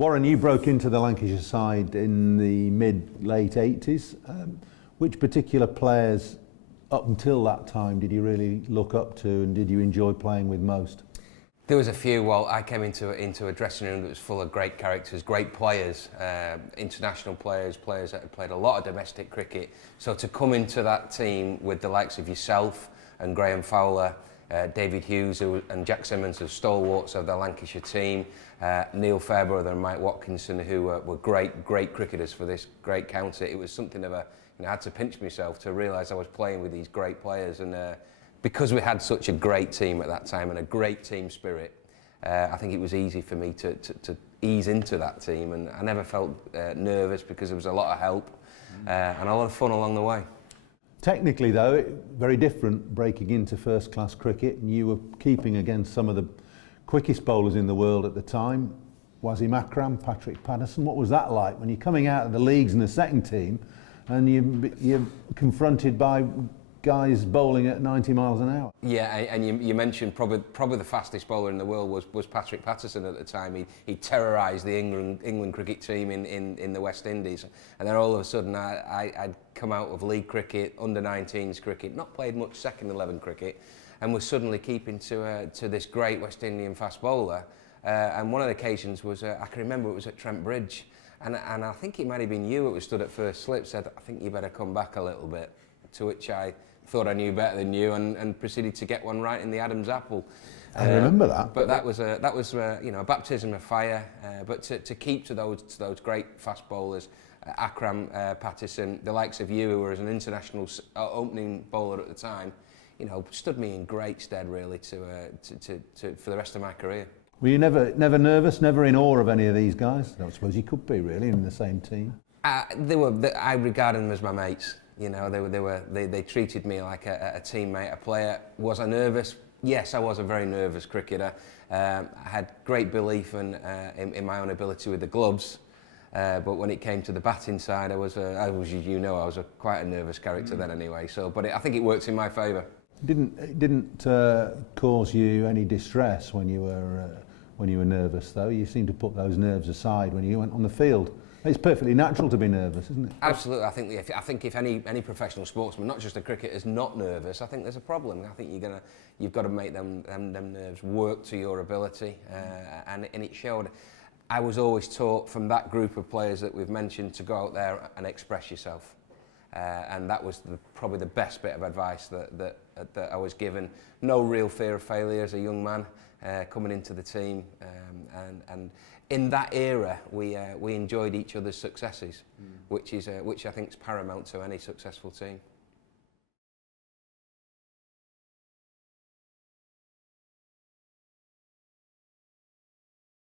Warren, you broke into the Lancashire side in the mid-late 80s. Which particular players up until that time did you really look up to and did you enjoy playing with most? There was a few. Well, I came into a dressing room that was full of great characters, great players, international players, players that had played a lot of domestic cricket. So to come into that team with the likes of yourself and Graham Fowler, David Hughes and Jack Simmons, as stalwarts of the Lancashire team, Neil Fairbrother and Mike Watkinson, who were great cricketers for this great county. It was something of a, I had to pinch myself to realise I was playing with these great players, and because we had such a great team at that time and a great team spirit, I think it was easy for me to ease into that team, and I never felt nervous because there was a lot of help and a lot of fun along the way. Technically though, very different breaking into first class cricket, and you were keeping against some of the quickest bowlers in the world at the time, Wasim Akram, Patrick Patterson. What was that like when you're coming out of the leagues in the second team and you're confronted by guys bowling at 90 miles an hour? Yeah, and you mentioned probably the fastest bowler in the world was Patrick Patterson at the time. He terrorised the England cricket team in the West Indies, and then all of a sudden I'd come out of league cricket, under-19s cricket, not played much second 11 cricket, and was suddenly keeping to this great West Indian fast bowler. And one of the occasions was, I can remember it was at Trent Bridge, and I think it might have been you that was stood at first slip, said, "I think you better come back a little bit," to which I thought I knew better than you, and proceeded to get one right in the Adam's apple. I remember that. But that was a baptism of fire. But to keep to those great fast bowlers, Akram, Patterson, the likes of you, who were an international opening bowler at the time, stood me in great stead really for the rest of my career. Were you never nervous, never in awe of any of these guys? I don't suppose you could be really in the same team. I regarded them as my mates. They treated me like a teammate, a player. Was I nervous? Yes, I was a very nervous cricketer. I had great belief in my own ability with the gloves, but when it came to the batting side, I was quite a nervous character then anyway. But I think it worked in my favour. It didn't cause you any distress when you were nervous, though. You seemed to put those nerves aside when you went on the field. It's perfectly natural to be nervous, isn't it? Absolutely. I think if any professional sportsman, not just a cricketer, is not nervous, I think there's a problem. I think you've got to make them nerves work to your ability, and it showed. I was always taught from that group of players that we've mentioned to go out there and express yourself, and that was probably the best bit of advice that I was given. No real fear of failure as a young man coming into the team, and in that era, we enjoyed each other's successes, which I think is paramount to any successful team.